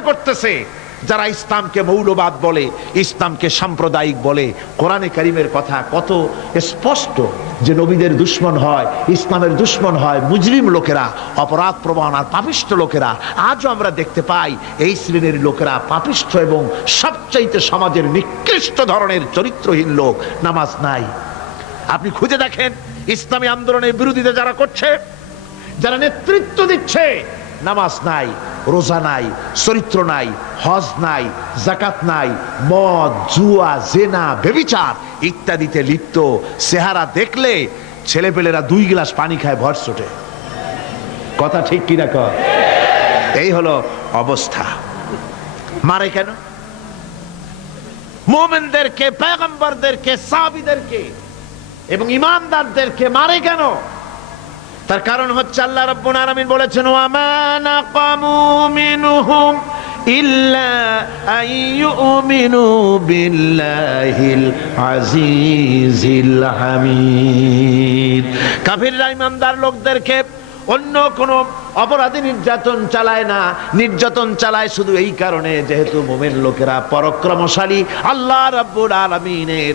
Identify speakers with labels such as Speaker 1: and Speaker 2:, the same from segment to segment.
Speaker 1: করতেছে, যারা ইসলামকে মৌলবাদ বলে, ইসলামকে সাম্প্রদায়িক বলে, কোরআনে কারিমের কথা কত স্পষ্ট যে নবীদের দুশ্মন হয়, ইসলামের দুশ্মন হয়, মুজরিম লোকেরা, অপরাধ প্রবণ আর পাপিষ্ঠ লোকেরা। আজও আমরা দেখতে পাই, এই শ্রেণির লোকেরা পাপিষ্ঠ এবং সবচাইতে সমাজের নিকৃষ্ট ধরনের চরিত্রহীন লোক। নামাজ নাই। আপনি খুঁজে দেখেন, ইসলামী আন্দোলনের বিরোধিতা যারা করছে, যারা নেতৃত্ব দিচ্ছে, নামাজ নাই। রোজা নাই, চরিত্র নাই, হজ নাই জাকাত নাই, মদ, জুয়া, জেনা বেবিচার ইত্যাদিতে লিপ্ত। চেহারা দেখলে ছেলেপেলেরা দুই গ্লাস পানি খায় ভর ছোটে। কথা ঠিক কিনা কর এই হলো অবস্থা। মারে কেন? মোমেনদেরকে, পেগম্বরদেরকে সাবিদেরকে এবং ইমানদারদেরকে মারে কেন? তার কারণ হচ্ছে আল্লাহ রাব্বুল আলামিন বলেছেন, ওয়া মা নাকামু মিনহুম ইল্লা আইয়ুমিনু বিল্লাহিল আজিজিল হামিদ। কাফিররা, ইমানদার লোকদেরকে অন্য কোন অপরাধী নির্যাতন চালায় না, নির্যাতন চালায় শুধু এই কারণে যেহেতু মোমেন লোকেরা পরাক্রমশালী আল্লাহ রাব্বুল আলামিনের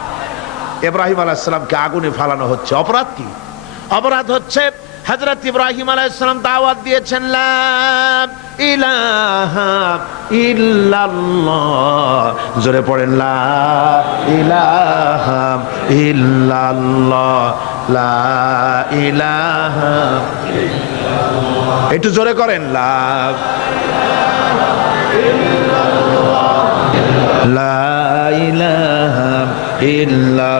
Speaker 1: ইব্রাহিম আলাইসালামকে আগুনে ফালানো হচ্ছে। অপরাধ কি? অপরাধ হচ্ছে হজরত ইব্রাহিম আলাইসালাম দাওয়াত দিয়েছেন জোরে পড়েন একটু জোরে করেন লাভ লা ইলাহা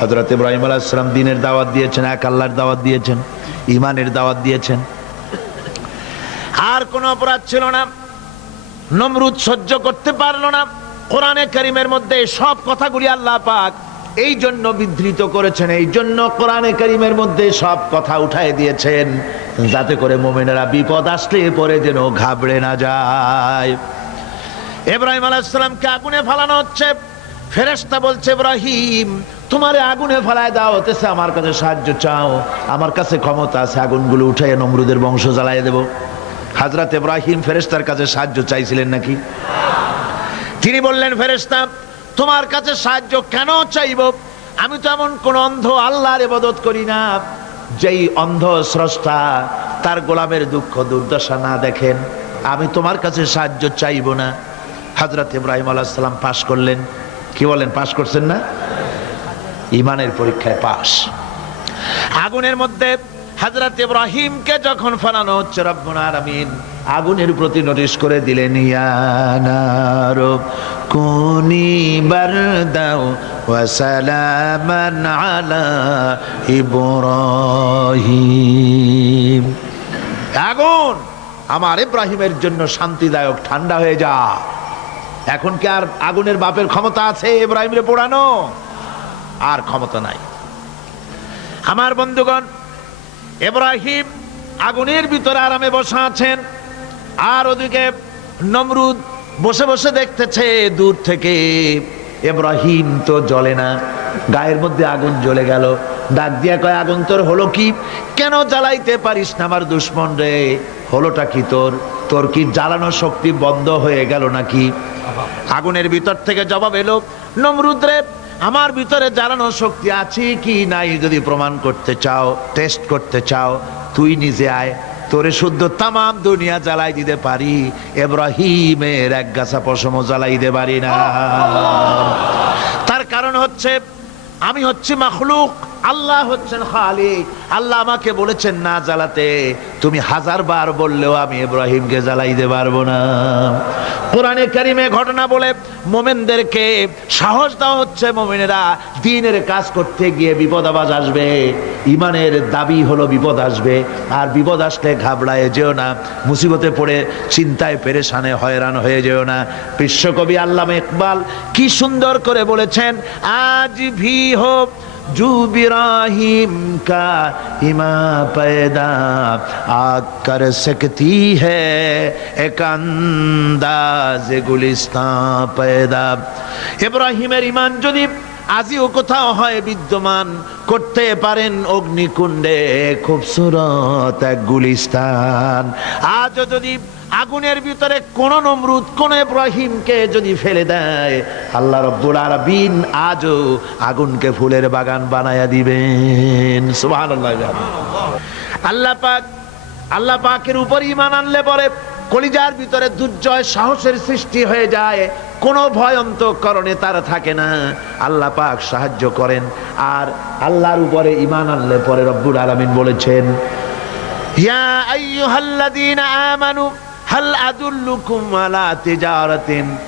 Speaker 1: হজরত ইব্রাহিম আলাইসালাম দিনের দাওয়াত দিয়েছেন, এক আল্লাহর দাওয়াত দিয়েছেন ইমানের দাওয়াত দিয়েছেন। আর কোন অপরাধ ছিল না। নমরুদ সহ্য করতে পারল না। কোরআনে করিমের মধ্যে সব কথাগুলি আল্লাহ পাক এই জন্য বিধৃত করেছেন, এই জন্য কোরআনে করিমের মধ্যে সব কথা উঠায় দিয়েছেন, যাতে করে মোমেনেরা বিপদ আসলে পরে যেন ঘাবড়ে না যায়। ইব্রাহিম আলাইসালামকে আগুনে ফালানো হচ্ছে। ফেরেশতা বলছে, ইব্রাহিম তোমারে আগুনে ফালায় দাও হতেছে আমার কাছে সাহায্য চাও। আমার কাছে ক্ষমতা আছে, আগুনগুলো উঠে নমরুদের বংশ জ্বালায় দেব। হাজরত ইব্রাহিম ফেরেস্তার কাছে সাহায্য চাইছিলেন নাকি? তিনি বললেন ফেরেস্তা তোমার কাছে সাহায্য কেন চাইব? আমি তো এমন কোন অন্ধ আল্লাহর ইবাদত করি না। যেই অন্ধ স্রষ্টা তার গোলামের দুঃখ, দুর্দশা না দেখেন, আমি তোমার কাছে সাহায্য চাইব না। হজরত ইব্রাহিম আলাইহিস সালাম পাশ করলেন। কি বলেন, পাশ করছেন না? ইমানের পরীক্ষায় পাশ। আগুনের মধ্যে হজরত ইব্রাহিমকে যখন ফেলানো হচ্ছে রব্বুল আলামিন, আগুনের প্রতি নোটিশ করে দিলেন আগুন আমার ইব্রাহিমের জন্য শান্তিদায়ক ঠান্ডা হয়ে যা। এখন কি আর আগুনের বাপের ক্ষমতা আছে ইব্রাহিমরে পোড়ানো? আর ক্ষমতা নাই। আমার বন্ধুগণ, এব্রাহিম আগুনের ভিতরে আরামে বসা আছেন, আর ওদিকে নমরুদ বসে বসে দেখতেছে, দূর থেকে এব্রাহিম তো জ্বলে না, গায়ের মধ্যে আগুন জ্বলে গেল। ডাক দিয়া কয়, আগুন তোর হলো কি? কেন জ্বালাইতে পারিস না আমার দুশ্মন রে? হলোটা কি তোর? তোর কি জ্বালানো শক্তি বন্ধ হয়ে গেল নাকি? আগুনের ভিতর থেকে জবাব এলো, নমরুদ রে আমার ভিতরে জানানোর শক্তি আছে কি নাই যদি প্রমাণ করতে চাও টেস্ট করতে চাও, তুই নিজে আয়। তোরে শুদ্ধ তাম দুনিয়া জ্বালাই দিতে পারি। এব্রাহিমের এক গাছা পশম জ্বালাই দিতে পারি না। তার কারণ হচ্ছে, আমি হচ্ছি মাখলুক। আল্লাহ হচ্ছেন খালিক। আল্লাহ আমাকে বলেছেন, না জ্বালাতে। তুমি হাজার বার বললেও আমি ইব্রাহিমকে জ্বালাইতে পারব না। কোরআনে কারিমে ঘটনা বলে, মোমেনদেরকে সাহস দেওয়া হচ্ছে মোমেনেরা দিনের কাজ করতে গিয়ে বিপদ আবাজ আসবে। ইমানের দাবি হলো বিপদ আসবে। আর বিপদ আসলে ঘাবড়ায় যেও না। মুসিবতে পড়ে চিন্তায় পেরেশানে হয়রান হয়ে যেও না। বিশ্বকবি আল্লামা ইকবাল কি সুন্দর করে বলেছেন, আজ ভি হোক জুবিরাহিম কা হিমা পেদা আগ কর সকতি হুলিস্তা পেদা ইব্রাহিমের ইমান যদি আজিও কোথাও হয় বিদ্যমান করতে পারেন অগ্নিকুণ্ডে খুব সুরত এক গুলিস্তান আজও যদি আগুনের ভিতরে কোন নমরুদ, কোন ইব্রাহিমকে যদি ফেলে দেয়, আল্লাহ রব্বুল আলামিন আজও আগুনকে ফুলের বাগান বানায়া দিবেন। সুবহানাল্লাহ আল্লাহ। পাক, আল্লাহ পাকের উপর ইমান আনলে পরে কলিজার ভিতরে দুর্জয় সাহসের সৃষ্টি হয়ে যায়, কোনো ভয় অন্তঃকরণে তার থাকে না। আল্লাহ পাক সাহায্য করেন, আর আল্লাহর উপরে ইমান আনলে পরে রব্বুল আলামিন বলেছেন, ইয়া আইয়ুহাল্লাযীনা আমানু হাল আদুল্লুকুম আলা তিজারাতিন তুনজিকুম মিন আযাবিন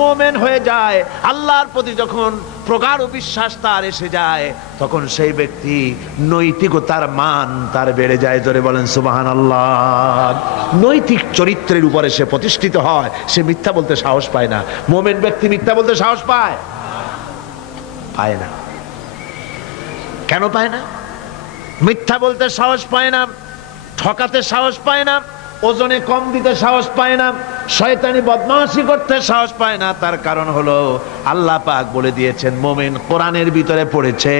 Speaker 1: মোমেন হয়ে যায়, আল্লাহর প্রতি যখন প্রগাঢ় বিশ্বাস তার এসে যায়, তখন সেই ব্যক্তি নৈতিকতার মান তার বেড়ে যায়। জোরে বলেন সুবাহান আল্লাহ নৈতিক চরিত্রের উপরে সে প্রতিষ্ঠিত হয়, সে মিথ্যা বলতে সাহস পায় না। মোমেন ব্যক্তি মিথ্যা বলতে সাহস পায়? পায় না। কেন পায় না? মিথ্যা বলতে সাহস পায় না, ঠকাতে সাহস পায় না, ওজনে কম দিতে সাহস পায় না শয়তানি বদমাশি করতে সাহস পায় না, তার কারণ হলো আল্লাহ পাক বলে দিয়েছেন, মোমেন কোরআনের ভিতরে পড়েছে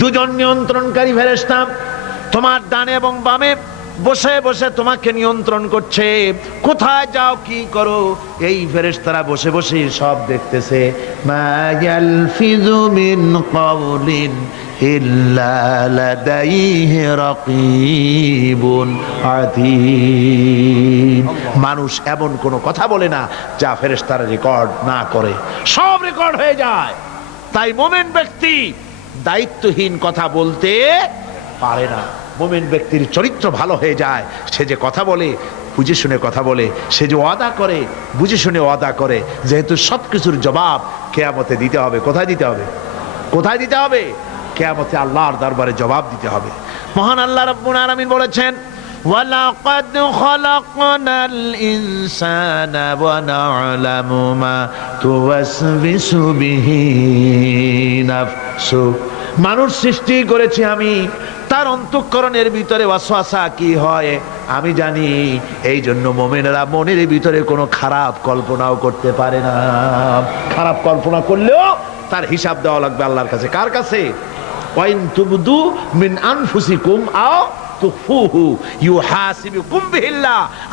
Speaker 1: দুজন নিয়ন্ত্রণকারী ফেরেশতা, তোমার ডানে এবং বামে বসে বসে তোমাকে নিয়ন্ত্রণ করছে। কোথায় যাও, কি করো? এই ফেরেশতারা বসে বসে সব দেখতেছে। মিন মানুষ এমন কোনো কথা বলে না যা ফেরেশতারা রেকর্ড না করে। সব রেকর্ড হয়ে যায়। তাই মোমেন ব্যক্তি দায়িত্বহীন কথা বলতে পারে না। মোমেন ব্যক্তির চরিত্র ভালো হয়ে যায় সে যে কথা বলে বুঝে শুনে কথা বলে সে যে ওয়াদা করে বুঝে শুনে ওয়াদা করে যেহেতু সব কিছুর জবাব কেয়ামতে দিতে হবে কোথায় দিতে হবে কোথায় দিতে হবে কেয়ামতে আল্লাহর দরবারে জবাব দিতে হবে মহান আল্লাহ রব্বুল আলামিন বলেছেন ولقد خلقنا الإنسان ونعلم ما توسوس به نفسه মানুষ সৃষ্টি করেছি আমি তার অন্তঃকরণের ভিতরে ওয়াসওয়াসা কি হয়? আমি জানি এই জন্য মোমেনেরা মনের ভিতরে কোনো খারাপ কল্পনাও করতে পারে না। খারাপ কল্পনা করলেও তার হিসাব দেওয়া লাগবে আল্লাহর কাছে। কার কাছে? মিন আও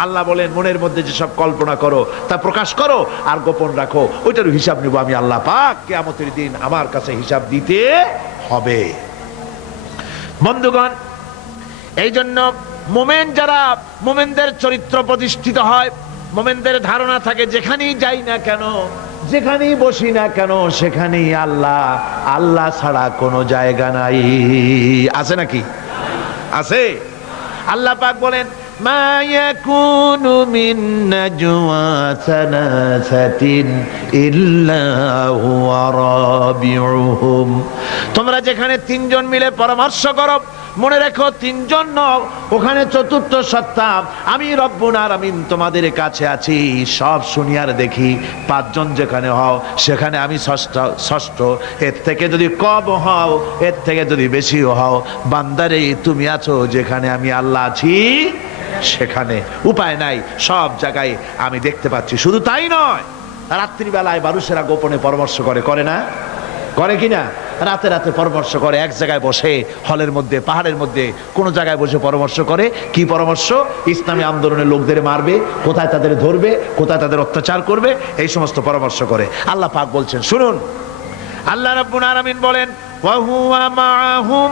Speaker 1: আল্লাহ বলেন, মনের মধ্যে যেসব কল্পনা করো, তা প্রকাশ করো আর গোপন রাখো। ওইটার হিসাব নিব আমি আল্লাহ পাক। কিয়ামতের দিন আমার কাছে হিসাব দিতে হবে। বন্ধুগণ এই জন্য মোমেন যারা মোমেনদের চরিত্র প্রতিষ্ঠিত হয়, মোমেনদের ধারণা থাকে যেখানেই যাই না কেন, যেখানেই বসি না কেন, সেখানেই আল্লাহ আল্লাহ ছাড়া কোনো জায়গা নাই। আছে নাকি? আছে। আল্লাহ পাক বলেন মা ইয়াকুনু মিন নাজওয়া সালাসাতিন ইল্লা হুয়া রাবিউহুম। তোমরা যেখানে তিনজন মিলে পরামর্শ করো, মনে রেখো তিনজন ওখানে চতুর্থ সত্তা। আমি রব্বুন আমি তোমাদের কাছে আছি, সব শুনিয়ার দেখি, পাঁচজন যেখানে হও, সেখানে আমি ষষ্ঠ ষষ্ঠ। এর থেকে যদি কম হও, এর থেকে যদি বেশিও হও, বান্দারে, তুমি আছো যেখানে আমি আল্লাহ আছি। সেখানে উপায় নাই, সব জায়গায় আমি দেখতে পাচ্ছি। শুধু তাই নয়, রাত্রিবেলায় মানুষেরা গোপনে পরামর্শ করে করে না? করে কিনা রাতে রাতে পরামর্শ করে, এক জায়গায় বসে, হলের মধ্যে, পাহাড়ের মধ্যে, কোনো জায়গায় বসে পরামর্শ করে। কি পরামর্শ? ইসলামী আন্দোলনের লোকদের মারবে, কোথায় তাদের ধরবে, কোথায় তাদের অত্যাচার করবে, এই সমস্ত পরামর্শ করে। আল্লাহ পাক বলছেন, শুনুন। আল্লাহ রাব্বুল আলামিন বলেন, ওয়া হুয়া মাআহুম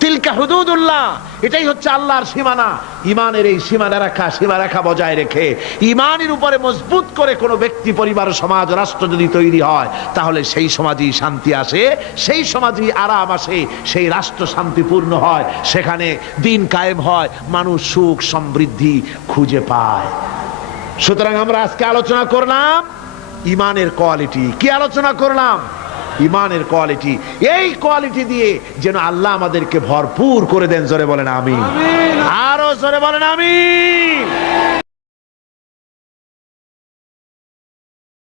Speaker 1: তিলকা হুদুদুল্লাহ, এটাই হচ্ছে আল্লাহর সীমানা। ইমানের এই সীমানা রাখা সীমা রাখা বজায় রেখে ইমানের উপরে মজবুত করে কোনো ব্যক্তি, পরিবার, সমাজ, রাষ্ট্র যদি তৈরি হয়, তাহলে সেই সমাজই শান্তি আসে, সেই সমাজই আরাম আসে, সেই রাষ্ট্র শান্তিপূর্ণ হয়, সেখানে দিন কায়েম হয়, মানুষ সুখ সমৃদ্ধি খুঁজে পায়। সুতরাং আমরা আজকে আলোচনা করলাম ইমানের কোয়ালিটি। কি আলোচনা করলাম? ইমানের কোয়ালিটি এই কোয়ালিটি দিয়ে যেন আল্লাহ আমাদেরকে ভরপুর করে দেন জোরে বলেন আমি আরও জোরে বলেন আমি